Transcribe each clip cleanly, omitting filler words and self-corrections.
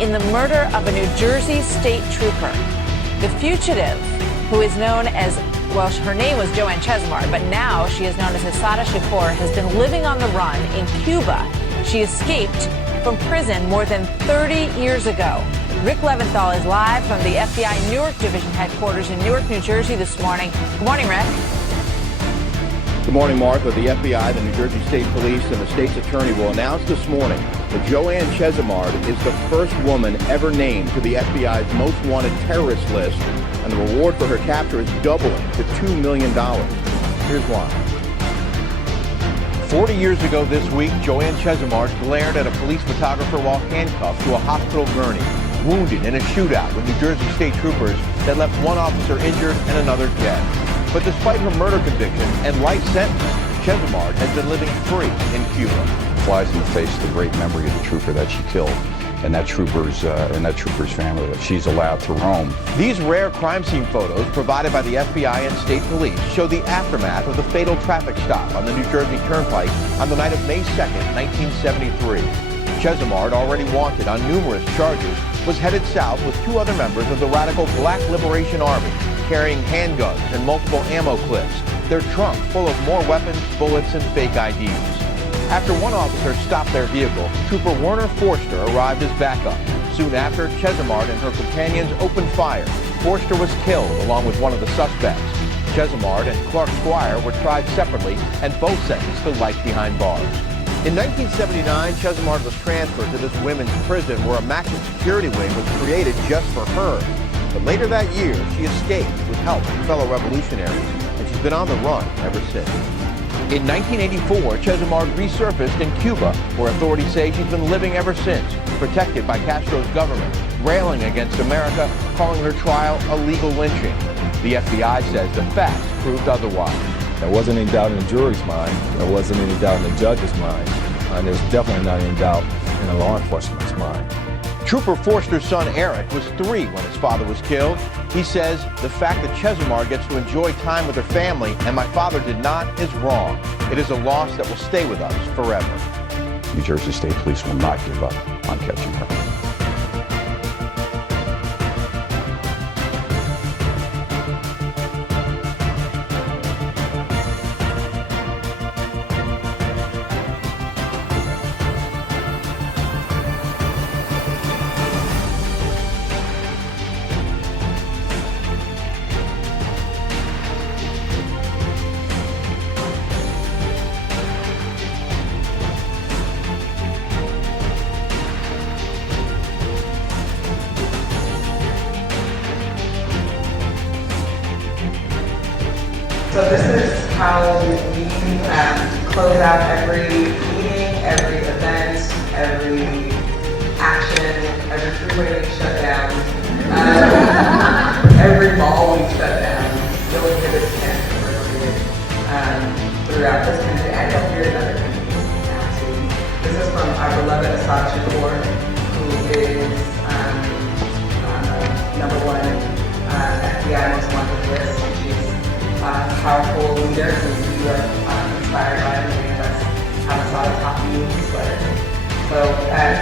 in the murder of a New Jersey state trooper. The fugitive, who is known as, well, her name was Joanne Chesimard, but now she is known as Assata Shakur, has been living on the run in Cuba. She escaped from prison more than 30 years ago. Rick Leventhal is live from the FBI Newark Division headquarters in Newark, New Jersey this morning. Good morning, Rick. Good morning, Martha. The FBI, the New Jersey State Police, and the state's attorney will announce this morning that Joanne Chesimard is the first woman ever named to the FBI's most wanted terrorist list, and the reward for her capture is doubling to $2 million. Here's why. 40 years ago this week, Joanne Chesimard glared at a police photographer while handcuffed to a hospital gurney, wounded in a shootout with New Jersey state troopers that left one officer injured and another dead. But despite her murder conviction and life sentence, Chesimard has been living free in Cuba. Flies in the face of the great memory of the trooper that she killed and that trooper's family that she's allowed to roam. These rare crime scene photos provided by the FBI and state police show the aftermath of the fatal traffic stop on the New Jersey Turnpike on the night of May 2nd, 1973. Chesimard, already wanted on numerous charges, was headed south with two other members of the radical Black Liberation Army, carrying handguns and multiple ammo clips, their trunk full of more weapons, bullets, and fake IDs. After one officer stopped their vehicle, Trooper Werner Forster arrived as backup. Soon after, Chesimard and her companions opened fire. Forster was killed along with one of the suspects. Chesimard and Clark Squire were tried separately and both sentenced to life behind bars. In 1979, Chesimard was transferred to this women's prison where a maximum security wing was created just for her. But later that year, she escaped with help from fellow revolutionaries, and she's been on the run ever since. In 1984, Chesimard resurfaced in Cuba, where authorities say she's been living ever since, protected by Castro's government, railing against America, calling her trial a legal lynching. The FBI says the facts proved otherwise. There wasn't any doubt in the jury's mind. There wasn't any doubt in the judge's mind. And there's definitely not any doubt in the law enforcement's mind. Trooper Forster's son Eric was 3 when his father was killed. He says the fact that Chesimard gets to enjoy time with her family and my father did not is wrong. It is a loss that will stay with us forever. New Jersey State Police will not give up on catching her. So this is how we close out every meeting, every event, every action, every freeway we shut down, every mall we shut down. Really good as throughout this country. I don't hear another country now too. This is from our beloved Assata Shakur, who is #1 FBI most wanted list. Powerful leader who we are inspired by and many of us have a lot of top news letter. So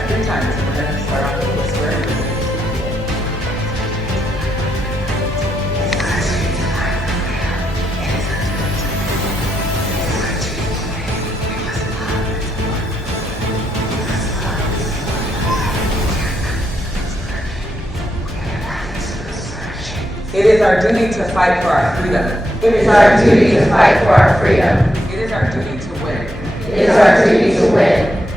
3 times we're going to start off with a whisper. It is our duty to fight for our freedom. It is our duty to fight for our freedom. It is our duty to win. It is our duty to win.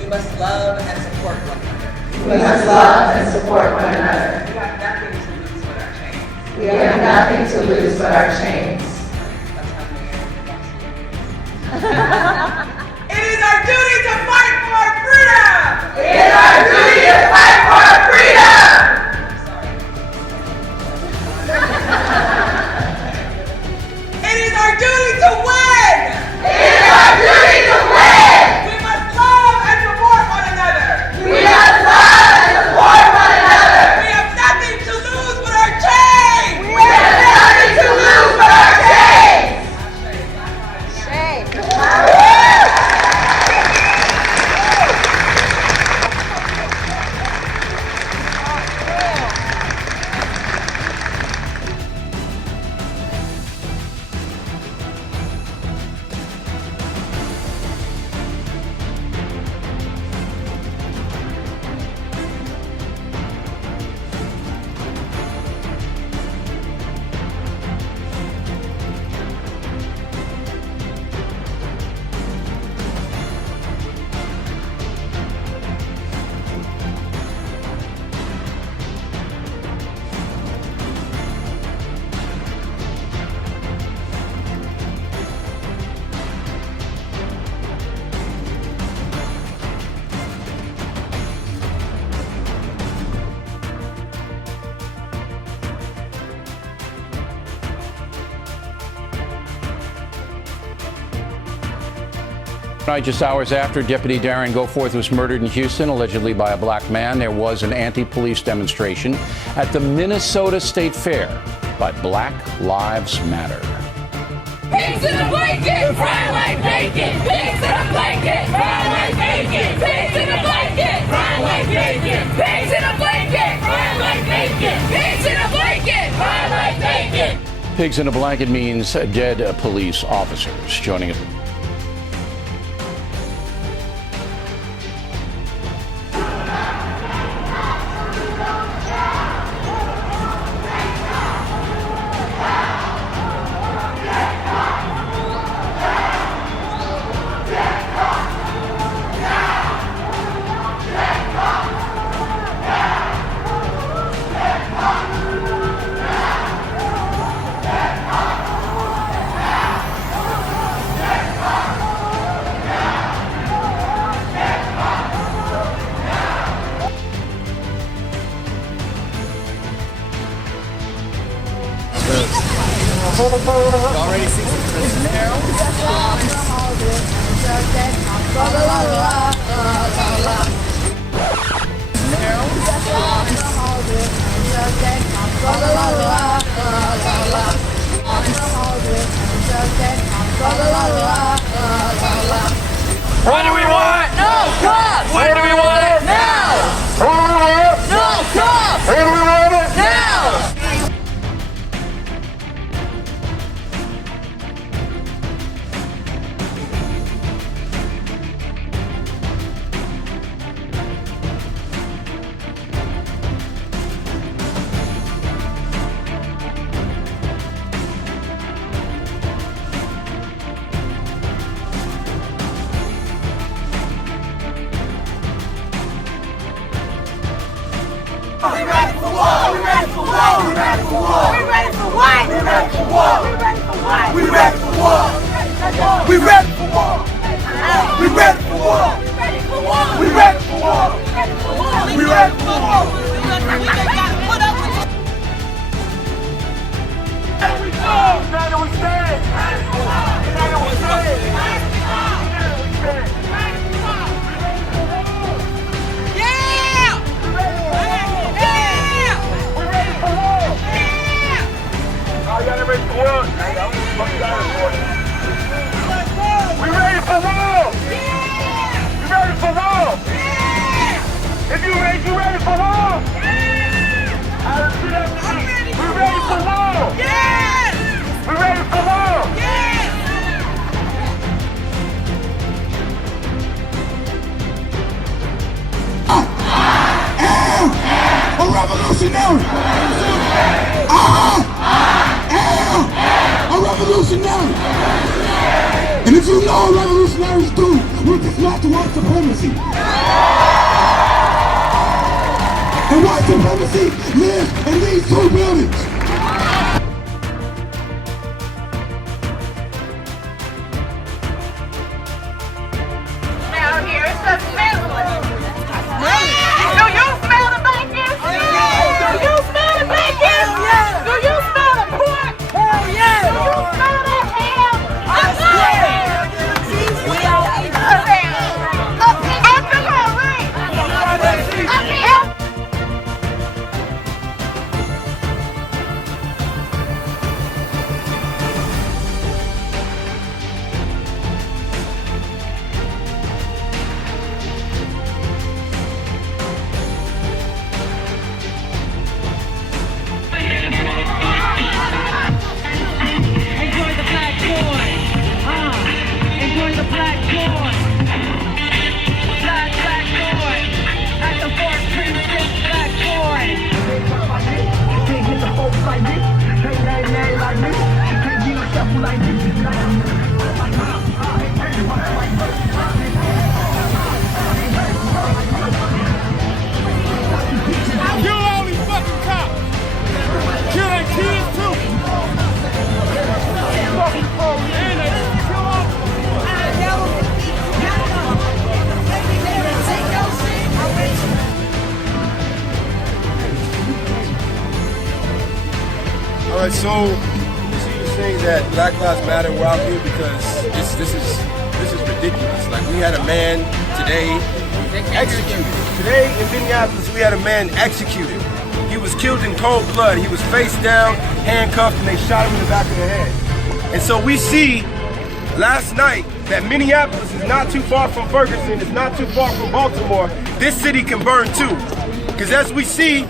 We must love and support one another. We must love and support one another. We have nothing to lose but our chains. We have nothing to lose but our chains. It is our duty to fight for our freedom! It is our duty to fight for our freedom! It is our duty to win! It is our duty to win! We must love and support one another! We must love and support one another! We have nothing to lose but our chains! We have nothing to lose but our chains! tonight, just hours after Deputy Darren Goforth was murdered in Houston, allegedly by a black man, there was an anti-police demonstration at the Minnesota State Fair. But Black Lives Matter. Pigs in a blanket, fry like bacon. Pigs in a blanket, fry like bacon. Pigs in a blanket, fry like bacon. Pigs in a blanket, fry like bacon. Pigs in a blanket, fry like bacon. Pigs in a blanket means dead police officers. Joining us. Already see some Christmas carols? What do we want? No cops! When do we want it? Now! What do we want? No cops! When do we want it? Now! We ready for war! We ready for war! We ready for war! We ready for what? We ready for war! We ready for what? We ready for war! We ready for war! We ready for war! We ready for war! We ready for war! We gotta put up with it. We go! United we stand! United we stand! Y'all ready for war? We ready for war? You ready for war? If you ready, you ready for war? We ready for war? We ready for war? A revolutionary! A revolutionary! And if you know what revolutionaries do, we dismantle white supremacy. And white supremacy lives in these two buildings. Down here, it's a smell. Do you smell the bacon? Do you smell the bacon? Do you smell the pork? Hell yeah! Do you smell that ham? I smell it! We all eat it. Up the right! Up here! All right, so you say that Black Lives Matter. We're out here because this this is ridiculous. Like, we had a man today executed. Today in Minneapolis, we had a man executed. He was killed in cold blood. He was face down, handcuffed, and they shot him in the back of the head. And so we see last night that Minneapolis is not too far from Ferguson, it's not too far from Baltimore. This city can burn too. Because as we see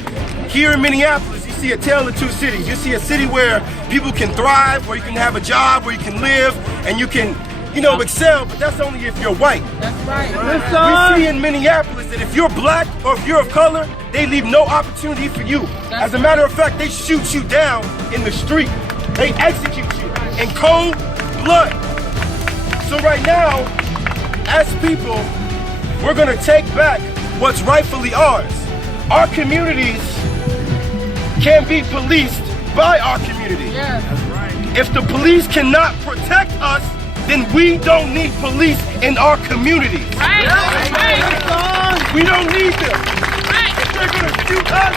here in Minneapolis, you see a tale of two cities. You see a city where people can thrive, where you can have a job, where you can live, and you can, you know, excel, but that's only if you're white. That's right. We see in Minneapolis that if you're black or if you're of color, they leave no opportunity for you. As a matter of fact, they shoot you down in the street. They execute you in cold blood. So right now, as people, we're gonna take back what's rightfully ours. Our communities can be policed by our community. Yeah. If the police cannot protect us, then we don't need police in our communities. Right. We don't need them. If they're gonna shoot us,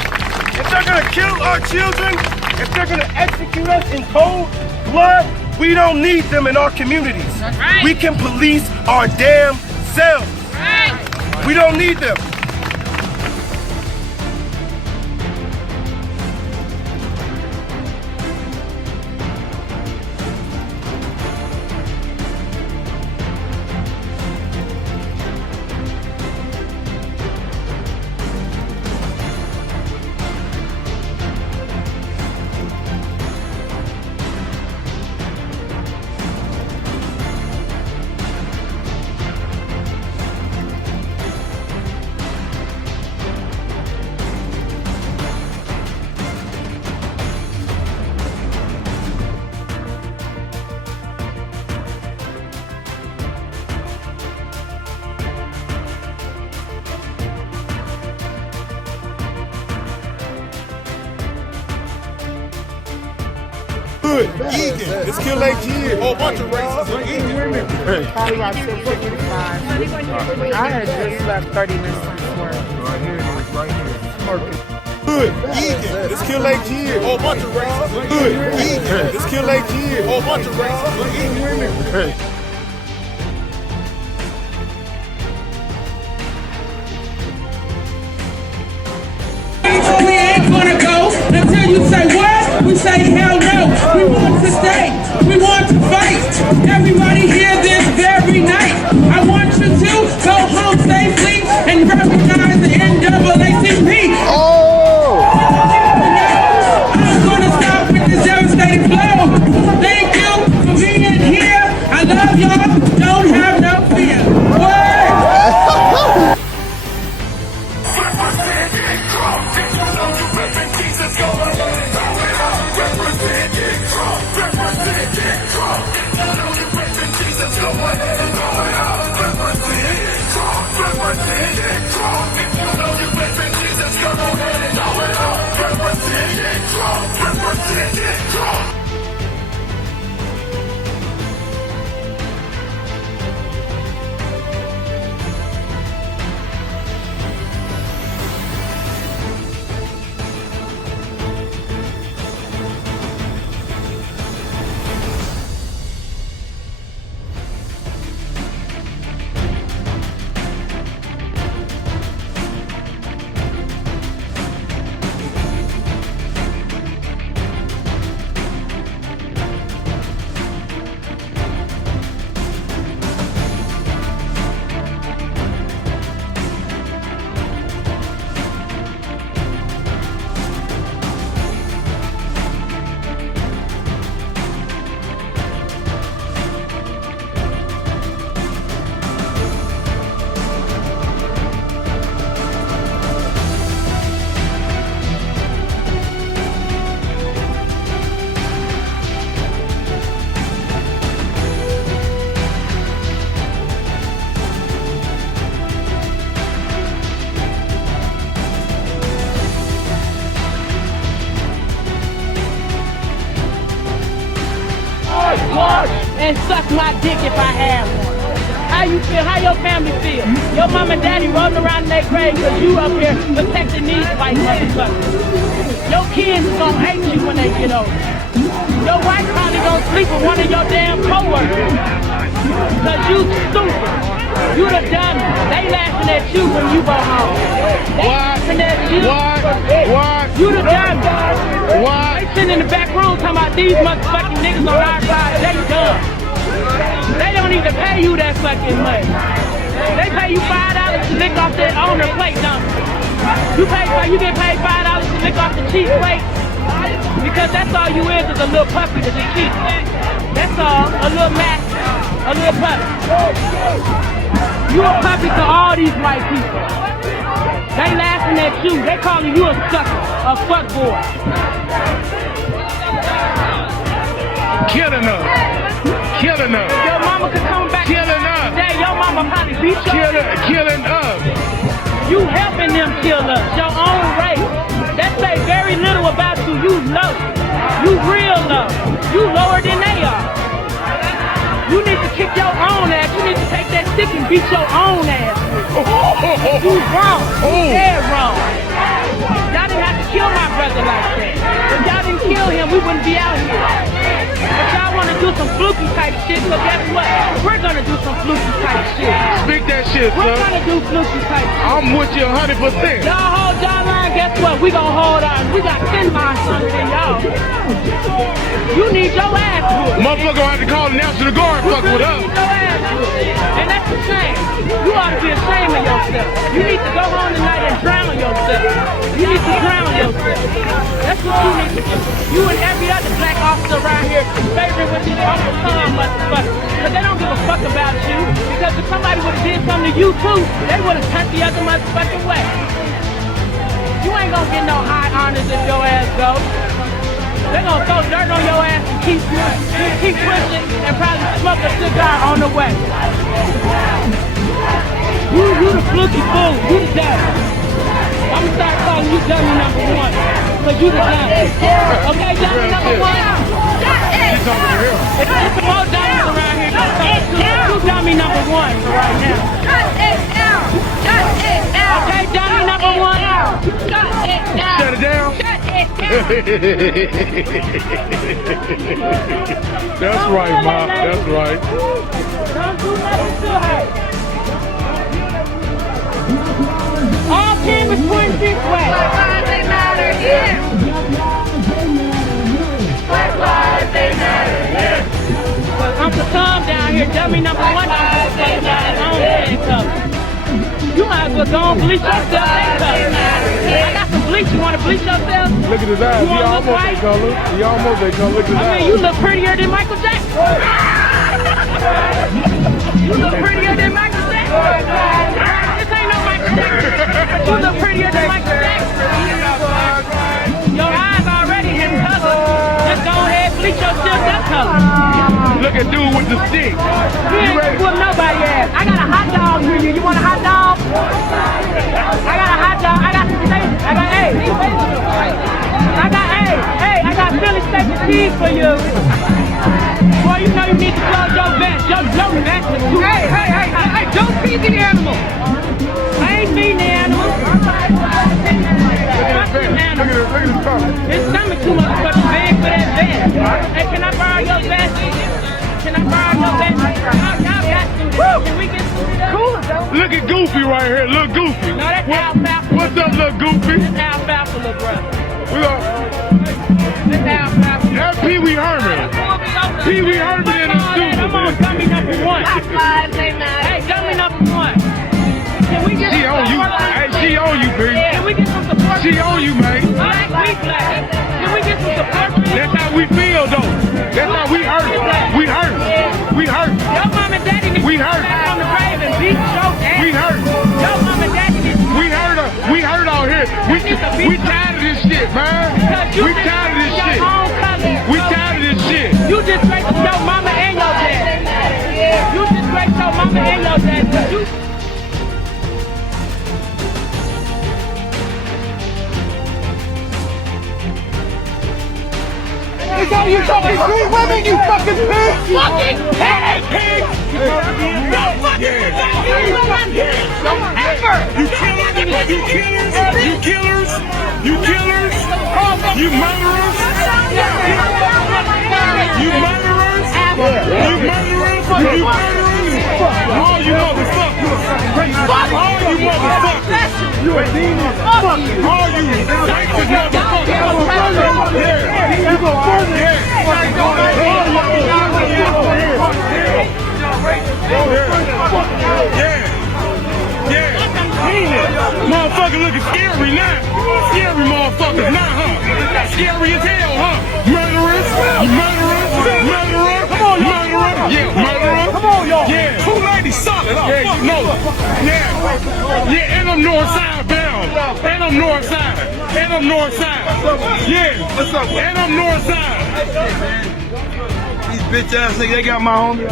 if they're gonna kill our children, if they're gonna execute us in cold blood, we don't need them in our communities. Right. We can police our damn selves. Right. We don't need them. Egan, it's Kill Lake Kid. Whole bunch of racism. Egan. Probably about 6:55. I had just left 30 minutes from work. Right here, right here. Good. Egan, it's Kill Lake Kid. Whole bunch of racism. Good. Egan, it's Kill Lake Kid. Whole bunch of racism. Egan. We ain't gonna go until you say what? We say hell no. We want to stay. We want to fight. Everybody hear this very night. I want you to go home safely and recognize the NAACP. I'm gonna stop with this devastating flow. Thank you for being here. I love y'all. Don't have no fear. And suck my dick if I have one. How you feel? How your family feel? Your mom and daddy rolling around in their grave because you up here protecting these white motherfuckers. Your kids is gonna hate you when they get older. Your wife probably gonna sleep with one of your damn co-workers. Cause you stupid. You the dummy. They laughing at you when you go home. They laughing at you. What? You the dummy. What? They sitting in the back room talking about these motherfucking niggas on our side. They dumb. They don't even pay you that fucking much. They pay you $5 to lick off the owner plate, don't you? You get paid $5 to lick off the cheap plate because that's all you is a little puppy to the cheap. That's all, a little mat, a little puppy. You a puppy to all these white people. They laughing at you. They calling you a sucker, a fuckboy. Killing us. Killing us. Your mama could come back today. Your mama probably beat you. Killing us. You helping them kill us. Your own race. That say very little about you. You low. You real low. You lower than they are. You need to kick your own ass. You need to take that stick and beat your own ass. You wrong. You dead wrong. Y'all didn't have to kill my brother like that. If y'all didn't kill him, we wouldn't be out here. If y'all want to do some fluky type shit, so guess what? We're going to do some fluky type shit. Speak that shit, son. We're going to do fluky type shit. I'm with you 100%. Y'all hold y'all line, guess what? We going to hold ours. We got 10 lines stronger than y'all. You need your ass whooped. Motherfucker gonna have to call the National Guard fuck with us. And that's the shame. You ought to be ashamed of yourself. You need to go home tonight and drown yourself. You need to drown yourself. That's what you need to do. You and every other black officer around here favoring with these Uncle Tom motherfuckers. Because they don't give a fuck about you. Because if somebody would have did something to you too, they would have turned the other motherfucking way. You ain't gonna get no high honors if your ass goes. They're gonna throw dirt on your ass and keep pushing and probably smoke a cigar on the way. You the fluky fool. You the devil. I'm gonna start calling you dummy number one. Cause you the dummy. Okay, dummy number one? It's some more dummies around here. You dummy number one right now. Okay, dummy number one. Shut it down. That's right, Ma. That's right. Don't do nothing to her. All cameras point this way. Black lives, they matter here. Black lives, they matter here. Uncle Tom down here, dummy number one. You might as well go and bleach yourself. I got some bleach. You want to bleach yourself? Look at his eyes. He almost that color. He almost that color. Look at his eyes. I mean, you look prettier than Michael Jackson. You look prettier than Michael Jackson. This ain't no Michael Jackson. You look prettier than Michael Jackson. Your eyes already his color. Just go ahead and bleach yourself that color. Look at dude with the stick. You ain't whoop nobody ass. I got a hot dog for you. You want a hot dog? I got a hot dog. I got some steak. I got Philly steak and cheese for you. Boy, you know you need to close your vest. Your vest is too. Hey, don't feed the animal. I ain't feeding the animal. Look at his stomach. His stomach too much big for that vest. Hey, can I borrow your vest? Can I borrow your vest? Y'all got some. Can we get some? Cool. Look at Goofy right here. Look Goofy. No, that's alfalfa. What's up, little Goofy? That's alfalfa, little brother. That's alfalfa. That's Pee Wee Herman. Pee Wee Herman in the studio. Come on, dummy number one. Hey, dummy number one. Can we get she on you. Hey, she on you, B. Can we get some support? She on you, man. Black. Can we get some support? That's how we feel, though. That's how we hurt. We hurt. We hurt. Your mom and daddy need to hurt. back on the grave and beat your ass. We hurt. Your mom and daddy need to. We hurt out here. We tired of this shit, man. We tired of this shit. We tired of this shit. You disgraced your mama and your dad. You disgraced your mama and your dad. It's all you fucking street women, you fucking pigs! Fucking pig! Don't ever! You killers! You murderers! You you murderers! All you motherfuckers! All you motherfuckers! You a demon! Fuck you! All you racist motherfuckers! Yeah! You go further! Motherfucker looking scary now. Scary motherfuckers now, huh? Scary as hell, huh? Murderers! Murderer! Come on, murderer! Yeah, murderer! Come on, y'all! Yeah! 290 solid, huh? Yeah, you know. Yeah, and I'm north side bound. And I'm north side. And I'm north side. Yeah! What's up? And I'm north side. These bitch ass niggas, they got my homie.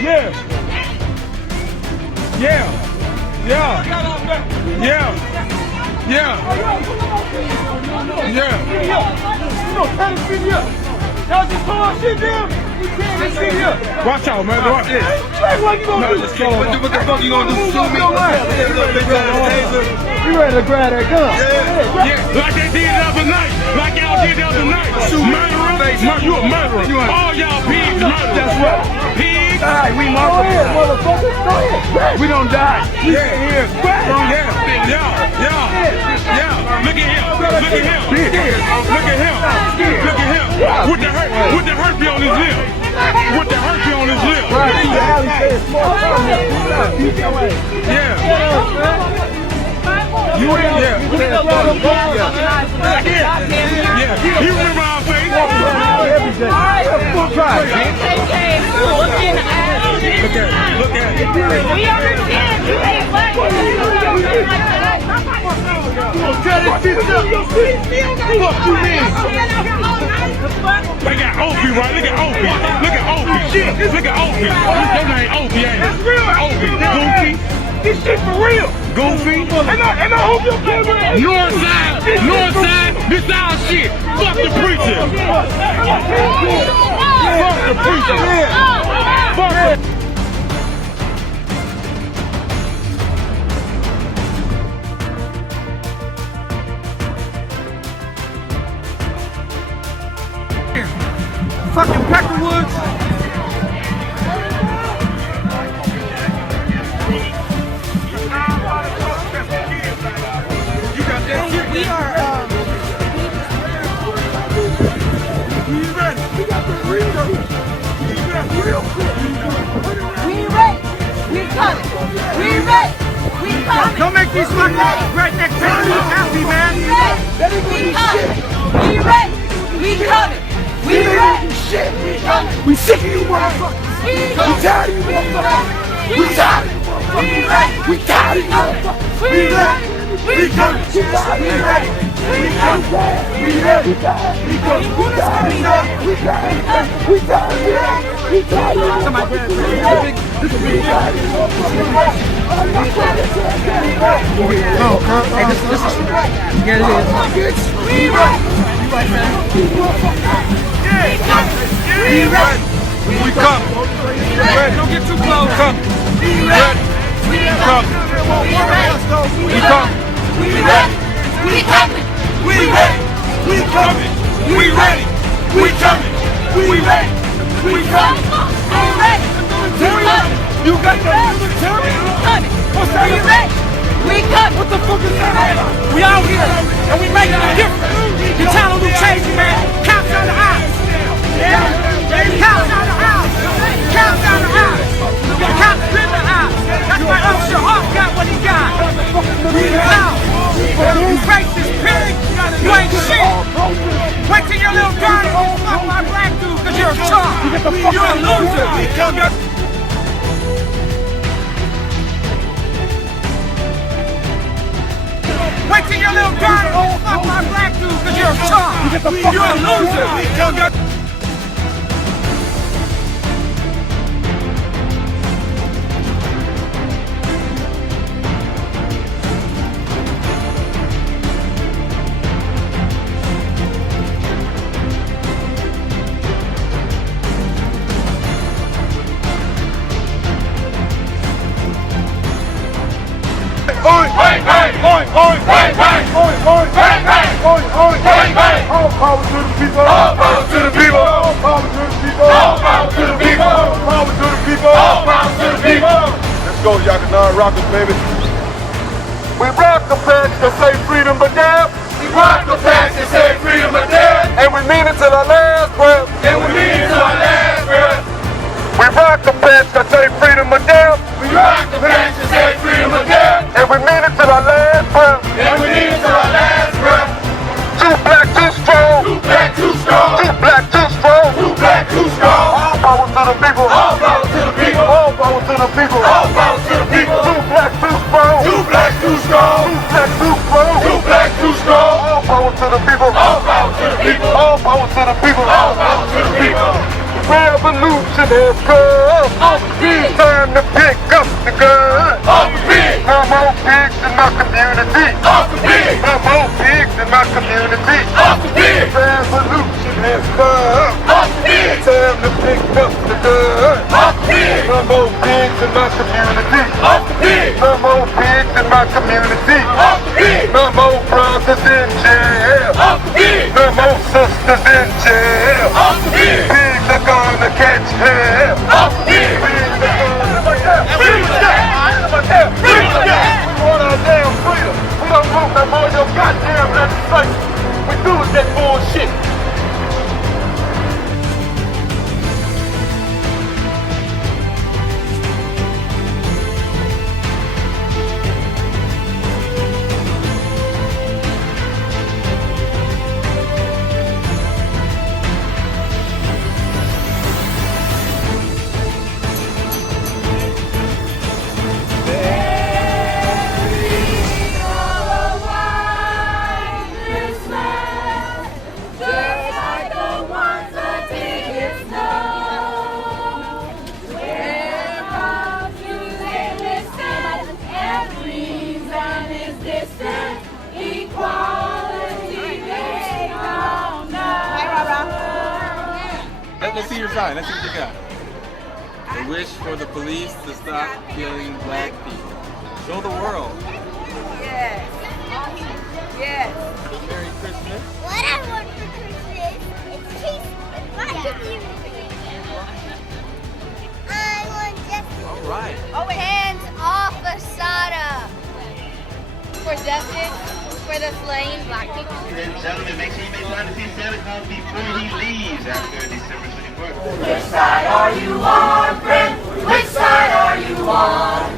Yeah. Yeah. Yeah. Yeah. Yeah. Yeah. Y'all just throwing shit down. Watch out, man. Watch this. What you gonna do? What the fuck you gonna do? Shoot me? You ready to grab that gun? Yeah. Like they did the other night. Like y'all did the other night. Murderer. You a murderer. All y'all pigs murderers. That's right. Pigs. All right, we motherfuckers. Go ahead, motherfuckers. Go ahead. We don't die. Yeah. Look at him. With the herpes on his lip. With the herpes on his lip. You remember our face? Look at it. We understand you ain't black. Tell this shit up. Fuck you mean? They got Opie, right? Look at Opie. Look at Opie. Your name Opie, ain't it? That's real. Opie. Goofy. This shit for real. Goofy. And I hope you're playing. North side. This our shit. Fuck the preacher. Fuck the preacher. Fuck the fucking Peckerwoods. You got that shit. We are we ready. We got the real. We ready. We coming. We ready. We coming. Don't make these fucking redneck people happy, man. We coming. We ready. We coming. We ready. Shit. We sick of you motherfuckers. We tired of you motherfuckers. We tired of you motherfuckers. We tired of you motherfuckers. We ready. We coming. We ready. We coming. We ready. We coming. We tired. We tired. We tired. We tired. Somebody grab me. This is big. Hey, this is. Yeah, it is. We ready. You right, man. We ready. We come. Don't get too close. Come. We ready. We come. We ready. We come. We ready. We coming. We ready. We coming. We ready. We coming. We ready. We coming. We ready. You got the military? What's that? We ready. We coming. What the fuck is that? We out here and we making a difference. You're telling them crazy, man. Cops on the eyes. Cops on the house! Cops on the house! Cops in the house! That's why Officer Hawk got what he got! Now, you racist pig! You ain't shit! Wait till your little dirty fuck my black dude, cause you're a chump! You're a loser! Wait till your little dirty fuck my black dude, cause you're a chump! You're a loser! All power to the people. All power to the people. All power to the people. All power to the people. All power go, Yakinan Rockers, baby. We rock the patch that say freedom but damn. We rock the patch that say freedom but damn. And we mean it till our last breath. And we mean it till our last breath. We rock the patch that say freedom but damn. We rock the patch that say freedom but damn. And we mean it till our last breath. And we mean it till our last breath. Too black, too strong. Too black, too strong. Too black, too strong. Too black, too strong. All power to the people. All power to the people. All power to the people. All power to the people. Too black, too strong. Too black, too strong. Too black, too strong. Too black, too strong. All power to the people. All power to the people. All power to the people. All power to the people. Revolution has come. Off the beat. Time to pick up the gun. Off the beat. No more pigs in my community. Off the beat. No more pigs in my community. Off the beat. Revolution has come. Off the beat. Time to pick up the gun. Off the beat. No more pigs in my community. Off the beat. No more pigs in my community. Off the beat. No more brothers in jail. Off the beat. No more sisters in jail. Off the beat. Pigs are gonna catch hell. Off the beat. Pigs are gonna catch hell. We want our damn freedom. We don't want no more of your goddamn legislation. We do with that bullshit. Let's see your sign. Let's see what you got. A wish for the police to stop killing black people. Show the world. Yes. Yes. Merry Christmas. What I want for Christmas is peace in my community. I want justice. All right. Oh, hands off Assata. For justice for the slain black people. Ladies and gentlemen, make sure you make time to see Santa Claus before he leaves after December 21st. Which side are you on, friend? Which side are you on?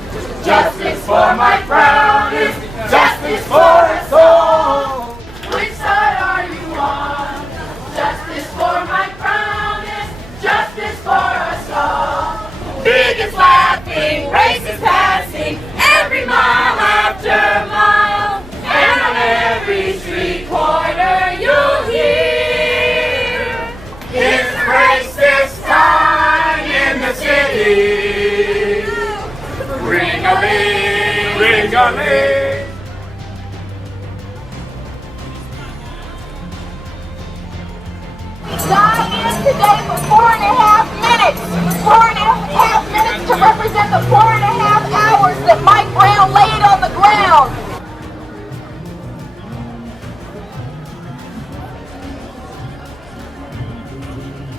Justice for my crown is justice for us all. Which side are you on? Justice for my crown is justice for us all. Big is laughing, race is passing, every mile after mile, and on every street corner you'll hear it's racist time in the city. Ring-a-ling, ring-a-ling. Died in today for 4.5 minutes. 4.5 minutes to represent the 4.5 hours that Mike Brown laid on the ground.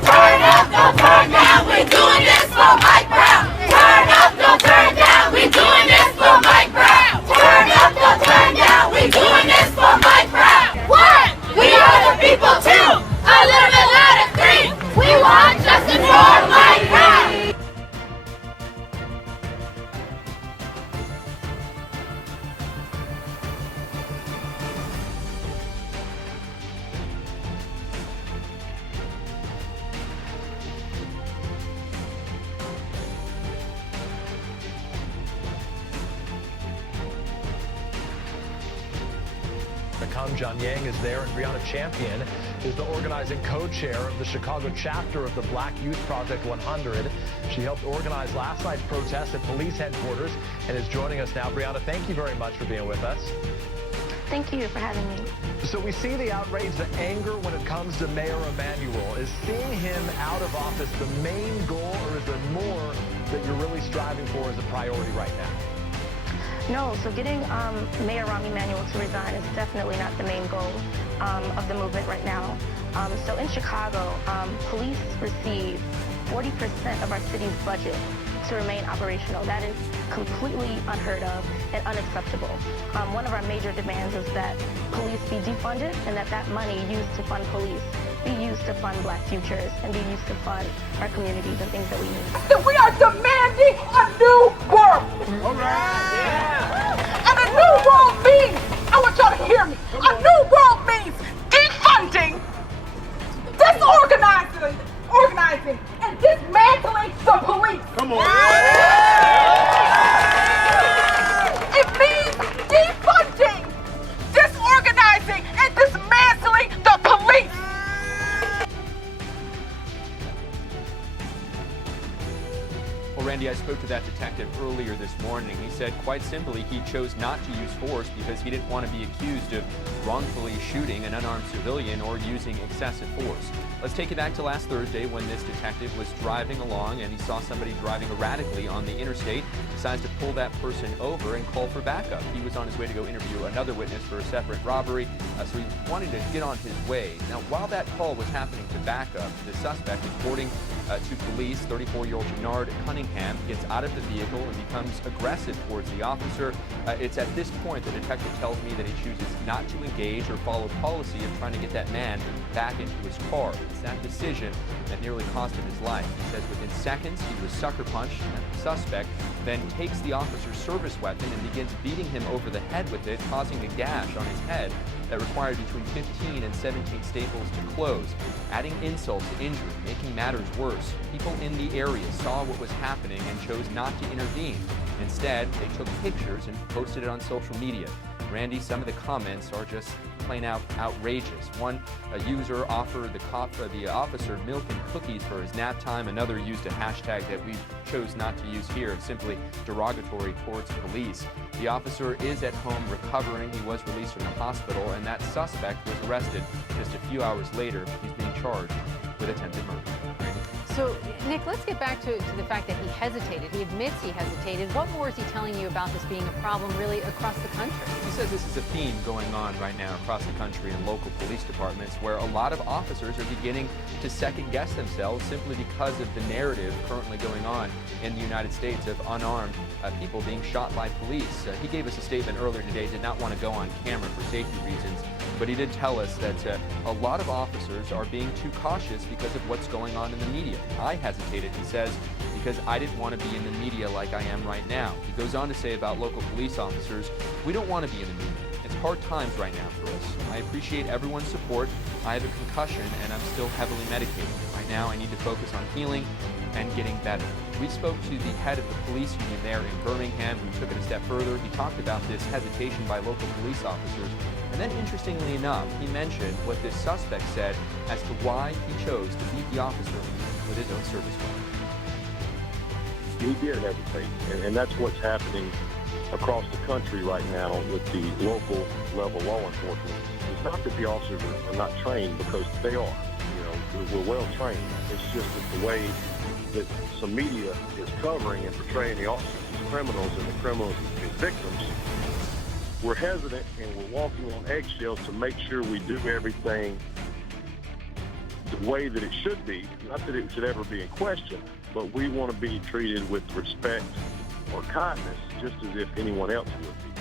Turn up, don't turn down, we're doing this for Mike Brown. Turn up, don't turn down, we're doing this for Mike Brown. Turn up, don't turn down, we're doing this for Mike Brown. What? We are the people too. A little bit louder, 3. We want justice for Mike Brown. John Yang is there, and Brianna Champion is the organizing co-chair of the Chicago chapter of the Black Youth Project 100. She helped organize last night's protest at police headquarters and is joining us now. Brianna, thank you very much for being with us. Thank you for having me. So we see the outrage, the anger when it comes to Mayor Emanuel. Is seeing him out of office the main goal, or is there more that you're really striving for as a priority right now? No, so getting Mayor Rahm Emanuel to resign is definitely not the main goal of the movement right now. So in Chicago, police receive 40% of our city's budget to remain operational. That is completely unheard of and unacceptable. One of our major demands is that police be defunded and that money used to fund police be used to fund Black futures and be used to fund our communities and things that we need. We are demanding a new world. All right. Yeah. And a new world means, I want y'all to hear me, a new world means defunding, disorganizing, and dismantling the police. Come on. It means defunding, disorganizing, and dismantling the police. Well, Randy, I spoke to that detective earlier this morning. He said, quite simply, he chose not to use force because he didn't want to be accused of wrongfully shooting an unarmed civilian or using excessive force. Let's take it back to last Thursday when this detective was driving along and he saw somebody driving erratically on the interstate, decides to pull that person over and call for backup. He was on his way to go interview another witness for a separate robbery, so he wanted to get on his way. Now, while that call was happening to backup, the suspect, according to police, 34-year-old Jannard Cunningham, gets out of the vehicle and becomes aggressive towards the officer. It's at this point the detective tells me that he chooses not to engage or follow policy of trying to get that man back into his car. It's that decision that nearly cost him his life. He says within seconds he was sucker punched, and the suspect then takes the officer's service weapon and begins beating him over the head with it, causing a gash on his head that required between 15 and 17 staples to close, adding insult to injury, making matters worse. People in the area saw what was happening and chose not to intervene. Instead, they took pictures and posted it on social media. Randy, some of the comments are just plain out outrageous. One user offered the officer milk and cookies for his nap time. Another used a hashtag that we chose not to use here, simply derogatory towards police. The officer is at home recovering. He was released from the hospital, and that suspect was arrested just a few hours later. He's being charged with attempted murder. So, Nick, let's get back to the fact that he hesitated. He admits he hesitated. What more is he telling you about this being a problem really across the country? He says this is a theme going on right now across the country in local police departments where a lot of officers are beginning to second-guess themselves simply because of the narrative currently going on in the United States of unarmed people being shot by police. He gave us a statement earlier today, did not want to go on camera for safety reasons, but he did tell us that a lot of officers are being too cautious because of what's going on in the media. I hesitated, he says, because I didn't want to be in the media like I am right now. He goes on to say about local police officers, we don't want to be in the media. It's hard times right now for us. I appreciate everyone's support. I have a concussion and I'm still heavily medicated. Right now I need to focus on healing and getting better. We spoke to the head of the police union there in Birmingham who took it a step further. He talked about this hesitation by local police officers. And then, interestingly enough, he mentioned what this suspect said as to why he chose to beat the officer with his own service weapon. He did hesitate, and that's what's happening across the country right now with the local level law enforcement. It's not that the officers are not trained, because they are. We're well trained. It's just that the way that some media is covering and portraying the officers as criminals and the criminals as victims, we're hesitant and we're walking on eggshells to make sure we do everything the way that it should be. Not that it should ever be in question, but we want to be treated with respect or kindness, just as if anyone else would be.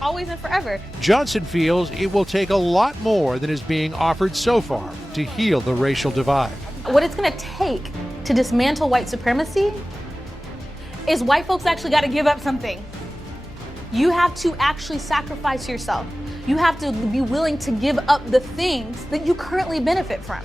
Always and forever. Johnson feels it will take a lot more than is being offered so far to heal the racial divide. What it's going to take to dismantle white supremacy is white folks actually got to give up something. You have to actually sacrifice yourself. You have to be willing to give up the things that you currently benefit from.